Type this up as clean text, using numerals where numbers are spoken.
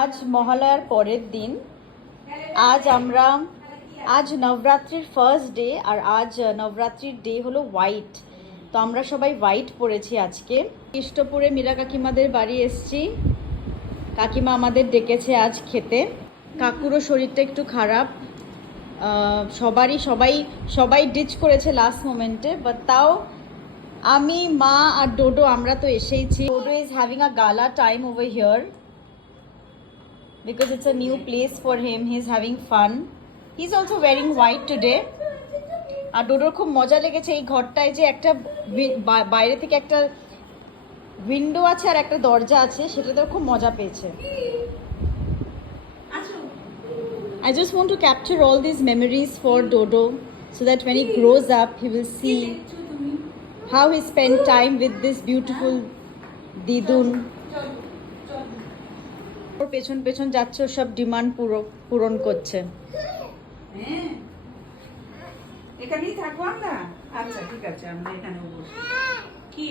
আজ মহালয়ার পরের দিন। আজ নবরাত্রির ফার্স্ট ডে, আর আজ নবরাত্রির ডে হলো হোয়াইট। তো আমরা সবাই হোয়াইট পরেছি আজকে। ইষ্টপুরে মীরা কাকিমাদের বাড়ি এসছি। কাকিমা আমাদের ডেকেছে আজ খেতে। কাকুরও শরীরটা একটু খারাপ, সবাই ডিচ করেছে লাস্ট মোমেন্টে, বাট তাও আমি, মা আর ডোডো আমরা তো এসেইছি। ডোডো ইজ হ্যাভিং আ গালা time over here because it's a new place for him. He's having fun. He's also wearing white today. আর ডোডোর খুব মজা লেগেছে এই ঘরটায়, যে একটা বাইরে থেকে একটা উইন্ডো আছে আর একটা দরজা আছে, সেটাতে খুব মজা পেয়েছে। I just want to capture all these memories for Dodo so that when he grows up he will see how he spent time with this beautiful Didun. ওর পেছন পেছন যাচ্ছে, ওর সব ডিমান্ড পূরণ করছে। এখানেই থাকবো আমরা। আচ্ছা ঠিক আছে, আমরা এখানে বসি। কি